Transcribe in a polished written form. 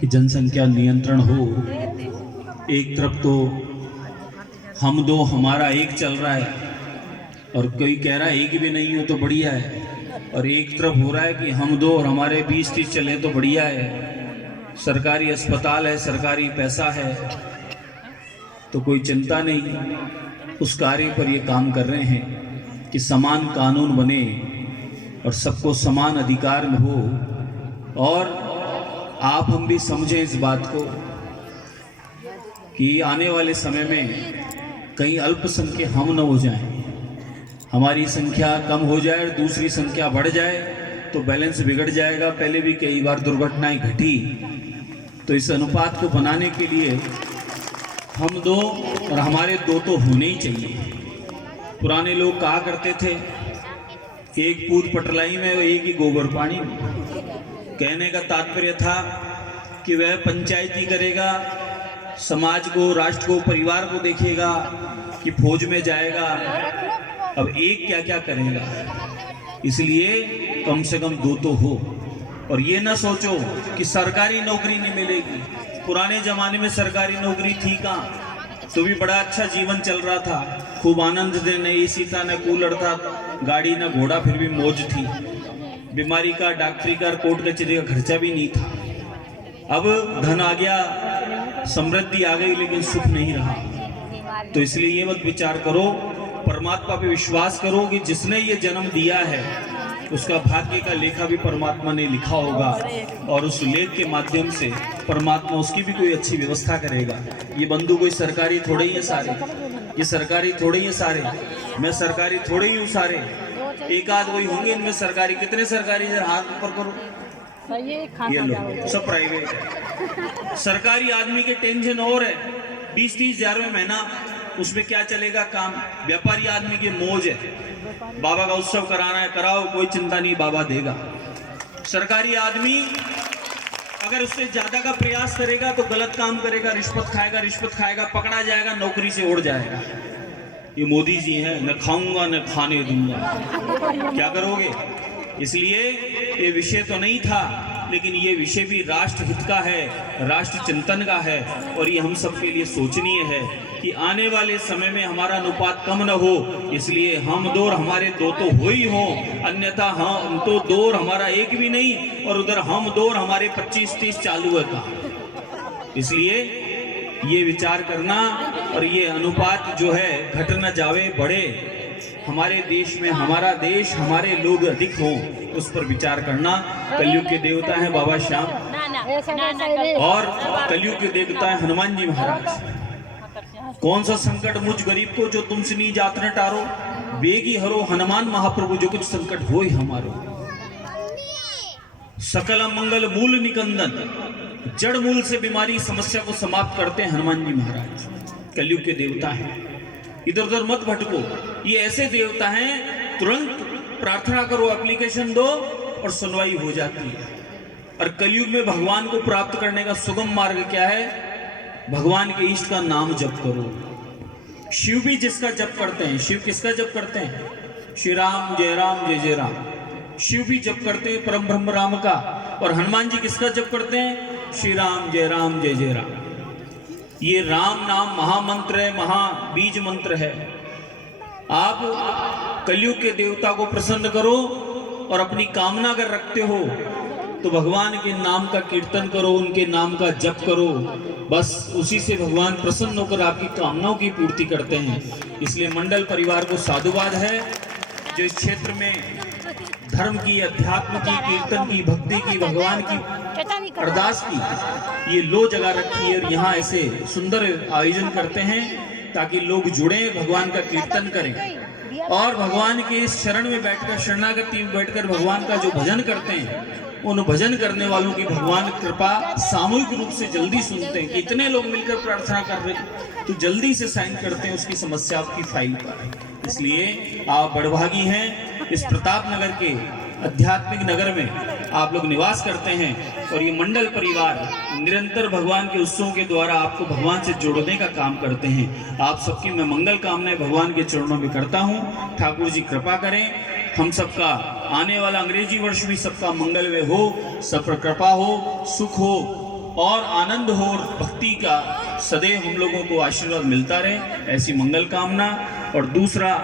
कि जनसंख्या नियंत्रण हो। एक तरफ तो हम दो हमारा एक चल रहा है और कोई कह रहा है एक भी नहीं हो तो बढ़िया है, और एक तरफ हो रहा है कि हम दो और हमारे 20-30 चले तो बढ़िया है। सरकारी अस्पताल है, सरकारी पैसा है, तो कोई चिंता नहीं। उस कार्य पर ये काम कर रहे हैं कि समान कानून बने और सबको समान अधिकार में हो, और आप हम भी समझें इस बात को कि आने वाले समय में कहीं अल्पसंख्यक हम न हो जाएं, हमारी संख्या कम हो जाए और दूसरी संख्या बढ़ जाए तो बैलेंस बिगड़ जाएगा। पहले भी कई बार दुर्घटनाएं घटी, तो इस अनुपात को बनाने के लिए हम दो और हमारे दो तो होने ही चाहिए। पुराने लोग कहा करते थे एक पूत पटलाई में एक ही गोबर पानी में। कहने का तात्पर्य था कि वह पंचायती करेगा, समाज को, राष्ट्र को, परिवार को देखेगा कि फौज में जाएगा। अब एक क्या क्या करेगा, इसलिए कम से कम दो तो हो। और ये ना सोचो कि सरकारी नौकरी नहीं मिलेगी। पुराने जमाने में सरकारी नौकरी थी कहाँ, तो भी बड़ा अच्छा जीवन चल रहा था, खूब आनंद थे, न एसी था, न कूलर था, गाड़ी न घोड़ा, फिर भी मौज थी। बीमारी का, डॉक्टरी का, कोर्ट कचहरी का खर्चा भी नहीं था। अब धन आ गया, समृद्धि आ गई, लेकिन सुख नहीं रहा। तो इसलिए ये मत विचार करो, परमात्मा पे विश्वास करो कि जिसने ये जन्म दिया है उसका भाग्य का लेखा भी परमात्मा ने लिखा होगा, और उस लेख के माध्यम से परमात्मा उसकी भी कोई अच्छी व्यवस्था करेगा। ये बंधु कोई सरकारी थोड़े ही है सारे, ये सरकारी थोड़े ही है सारे, मैं सरकारी थोड़े ही हूँ सारे, एक आध वही होंगे इनमें सरकारी। कितने सरकारी है, हाथ ऊपर करो। ये लो, सब प्राइवेट है। सरकारी आदमी के टेंशन और है, 20-30 हजार में महीना, उसमें क्या चलेगा काम। व्यापारी आदमी की मौज है, बाबा का उत्सव कराना है, कराओ, कोई चिंता नहीं, बाबा देगा। सरकारी आदमी अगर उससे ज्यादा का प्रयास करेगा तो गलत काम करेगा, रिश्वत खाएगा, पकड़ा जाएगा, नौकरी से उड़ जाएगा। ये मोदी जी हैं, न खाऊंगा न खाने दूंगा, क्या करोगे। इसलिए ये विषय तो नहीं था, लेकिन ये विषय भी राष्ट्र हित का है, राष्ट्र चिंतन का है, और ये हम सब के लिए सोचनीय है कि आने वाले समय में हमारा अनुपात कम न हो। इसलिए हम दो और हमारे दो तो हो ही हो, अन्यथा हम तो दो और हमारा एक भी नहीं, और उधर हम दो और हमारे 25-30 चालू है का। इसलिए ये विचार करना, और ये अनुपात जो है घट न जावे, बढ़े, हमारे देश में, हमारा देश, हमारे लोग अधिक हों, उस पर विचार करना। कलयुग के देवता है बाबा श्याम, और कलयुग के देवता है हनुमान जी महाराज। कौन सा संकट मुझ गरीब को जो तुमसे नहीं जात न टारो, बेगी हरो हनुमान महाप्रभु, जो कुछ संकट हो हमारो। सकल मंगल मूल निकंदन, जड़ मूल से बीमारी समस्या को समाप्त करते हैं हनुमान जी महाराज। कलयुग के देवता हैं, इधर उधर मत भटको। ये ऐसे देवता हैं, तुरंत प्रार्थना करो, एप्लीकेशन दो और सुनवाई हो जाती है। और कलयुग में भगवान को प्राप्त करने का सुगम मार्ग क्या है, भगवान के इष्ट का नाम जप करो। शिव भी जिसका जप करते हैं, शिव किसका जप करते हैं, श्री राम जय जय राम। शिव भी जप करते हैं परम ब्रह्म राम का, और हनुमान जी किसका जप करते हैं, श्री राम जय जय राम। ये राम नाम महामंत्र है, महाबीज मंत्र है। आप कलयुग के देवता को प्रसन्न करो, और अपनी कामना अगर रखते हो तो भगवान के नाम का कीर्तन करो, उनके नाम का जप करो, बस उसी से भगवान प्रसन्न होकर आपकी कामनाओं की पूर्ति करते हैं। इसलिए मंडल परिवार को साधुवाद है, जो इस क्षेत्र में धर्म की, अध्यात्म की, कीर्तन की, भक्ति की, भगवान की, अरदास की ये लो जगह रखी है, और यहाँ ऐसे सुंदर आयोजन करते हैं ताकि लोग जुड़े, भगवान का कीर्तन करें, और भगवान के इस शरण में बैठकर, शरणागति में बैठकर भगवान का जो भजन करते हैं, उन भजन करने वालों की भगवान कृपा सामूहिक रूप से जल्दी सुनते हैं। कितने लोग मिलकर प्रार्थना कर रहे हैं तो जल्दी से साइन करते हैं उसकी समस्या आपकी फाइल पर। इसलिए आप बड़भागी हैं, इस प्रताप नगर के आध्यात्मिक नगर में आप लोग निवास करते हैं, और ये मंडल परिवार निरंतर भगवान के उत्सवों के द्वारा आपको भगवान से जोड़ने का काम करते हैं। आप सबकी मैं मंगल कामनाएं भगवान के चरणों में करता हूँ। ठाकुर जी कृपा करें, हम सबका आने वाला अंग्रेजी वर्ष भी सबका मंगलमय हो, सब पर कृपा हो, सुख हो, और आनंद हो और भक्ति का सदैव हम लोगों को आशीर्वाद मिलता रहे, ऐसी मंगल कामना। और दूसरा